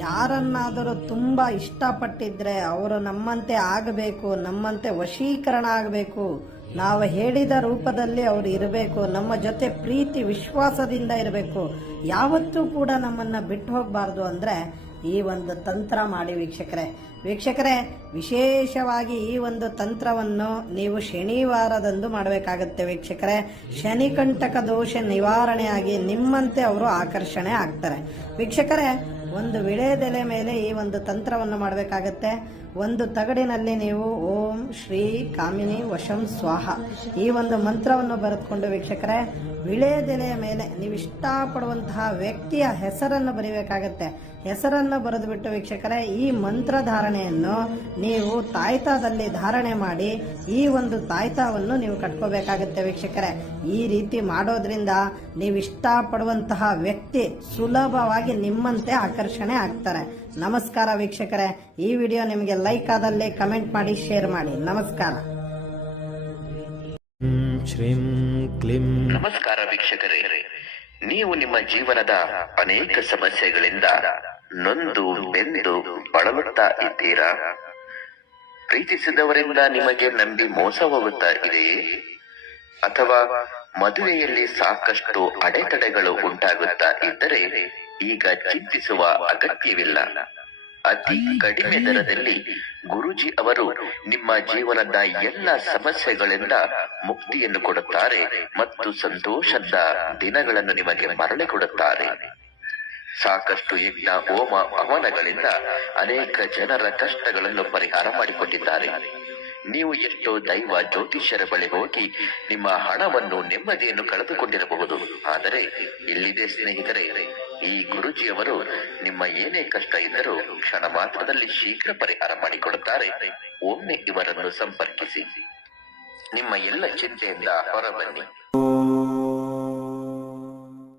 ಯಾರನ್ನಾದರೂ ತುಂಬ ಇಷ್ಟಪಟ್ಟಿದ್ರೆ ಅವರು ನಮ್ಮಂತೆ ಆಗಬೇಕು, ನಮ್ಮಂತೆ ವಶೀಕರಣ ಆಗಬೇಕು, ನಾವು ಹೇಳಿದ ರೂಪದಲ್ಲಿ ಅವರು ಇರಬೇಕು, ನಮ್ಮ ಜೊತೆ ಪ್ರೀತಿ ವಿಶ್ವಾಸದಿಂದ ಇರಬೇಕು, ಯಾವತ್ತೂ ಕೂಡ ನಮ್ಮನ್ನು ಬಿಟ್ಟು ಹೋಗಬಾರ್ದು ಅಂದರೆ ಈ ಒಂದು ತಂತ್ರ ಮಾಡಿ ವೀಕ್ಷಕರೇ. ವಿಶೇಷವಾಗಿ ಈ ಒಂದು ತಂತ್ರವನ್ನು ನೀವು ಶನಿವಾರದಂದು ಮಾಡಬೇಕಾಗತ್ತೆ ವೀಕ್ಷಕರೇ. ಶನಿಕಂಟಕ ದೋಷ ನಿವಾರಣೆಯಾಗಿ ನಿಮ್ಮಂತೆ ಅವರು ಆಕರ್ಷಣೆ ಆಗ್ತಾರೆ ವೀಕ್ಷಕರೇ. ಒಂದು ವಿಳೆದೆಲೆ ಮೇಲೆ ಈ ಒಂದು ತಂತ್ರವನ್ನು ಮಾಡಬೇಕಾಗತ್ತೆ. ಒಂದು ತಗಡಿನಲ್ಲಿ ನೀವು ಓಂ ಶ್ರೀ ಕಾಮಿನಿ ವಶಂ ಸ್ವಾಹ ಈ ಒಂದು ಮಂತ್ರವನ್ನು ಬರೆದುಕೊಂಡು ವೀಕ್ಷಕರೇ, ವಿಳೆದೆಲೆಯ ಮೇಲೆ ನೀವು ಇಷ್ಟಪಡುವಂತಹ ವ್ಯಕ್ತಿಯ ಹೆಸರನ್ನು ಬರೀಬೇಕಾಗತ್ತೆ. ಹೆಸರನ್ನು ಬರೆದುಬಿಟ್ಟು ವೀಕ್ಷಕರೇ, ಈ ಮಂತ್ರ ಧಾರಣೆಯನ್ನು ನೀವು ತಾಯ್ತಾದಲ್ಲಿ ಧಾರಣೆ ಮಾಡಿ ಈ ಒಂದು ತಾಯ್ತಾವನ್ನು ನೀವು ಕಟ್ಕೋಬೇಕಾಗತ್ತೆ ವೀಕ್ಷಕರೇ. ಈ ರೀತಿ ಮಾಡೋದ್ರಿಂದ ನೀವು ಇಷ್ಟಪಡುವಂತಹ ವ್ಯಕ್ತಿ ಸುಲಭವಾಗಿ ನಿಮ್ಮಂತೆ ಆಕರ್ಷಣೆ ಆಗ್ತಾರೆ. ನಮಸ್ಕಾರ ವೀಕ್ಷಕರೇ. ಈ ವಿಡಿಯೋ ನಿಮಗೆ ಲೈಕ್ ಆದಲ್ಲಿ ಕಮೆಂಟ್ ಮಾಡಿ, ಶೇರ್ ಮಾಡಿ. ನಮಸ್ಕಾರ. ನಮಸ್ಕಾರ ವೀಕ್ಷಕರೇ. ನೀವು ನಿಮ್ಮ ಜೀವನದ ಅನೇಕ ಸಮಸ್ಯೆಗಳಿಂದ ನೊಂದು ಬೆಂದು ಬಳಲುತ್ತಾ ಇದ್ದೀರಾ? ಪ್ರೀತಿಸಿದವರಿಂದ ನಿಮಗೆ ನಂಬಿ ಮೋಸ ಹೋಗುತ್ತಾ ಇದೆಯೇ? ಅಥವಾ ಮದುವೆಯಲ್ಲಿ ಸಾಕಷ್ಟು ಅಡೆತಡೆಗಳು ಉಂಟಾಗುತ್ತಾ ಇದ್ದರೆ ಈಗ ಚಿಂತಿಸುವ ಅಗತ್ಯವಿಲ್ಲ. ಅತಿ ಕಡಿಮೆ ದರದಲ್ಲಿ ಗುರೂಜಿ ಅವರು ನಿಮ್ಮ ಜೀವನದ ಎಲ್ಲ ಸಮಸ್ಯೆಗಳಿಂದ ಮುಕ್ತಿಯನ್ನು ಕೊಡುತ್ತಾರೆ ಮತ್ತು ಸಂತೋಷದ ದಿನಗಳನ್ನು ನಿಮಗೆ ಮರಳಿ ಕೊಡುತ್ತಾರೆ. ಸಾಕಷ್ಟು ಯಜ್ಞ ಹೋಮ ಹವನಗಳಿಂದ ಅನೇಕ ಜನರ ಕಷ್ಟಗಳನ್ನು ಪರಿಹಾರ ಮಾಡಿಕೊಟ್ಟಿದ್ದಾರೆ. ನೀವು ಎಷ್ಟೋ ದೈವ ಜ್ಯೋತಿಷ್ಯರ ಬಳಿ ಹೋಗಿ ನಿಮ್ಮ ಹಣವನ್ನು ನೆಮ್ಮದಿಯನ್ನು ಕಳೆದುಕೊಂಡಿರಬಹುದು. ಆದರೆ ಇಲ್ಲಿದೆ ಸ್ನೇಹಿತರೆ, ಈ ಗುರೂಜಿಯವರು ನಿಮ್ಮ ಏನೇ ಕಷ್ಟ ಇದ್ದರೂ ಕ್ಷಣ ಮಾತ್ರದಲ್ಲಿ ಶೀಘ್ರ ಪರಿಹಾರ ಮಾಡಿಕೊಡುತ್ತಾರೆ. ಒಮ್ಮೆ ಇವರನ್ನು ಸಂಪರ್ಕಿಸಿ, ನಿಮ್ಮ ಎಲ್ಲ ಚಿಂತೆಯಿಂದ ಹೊರಬನ್ನಿ.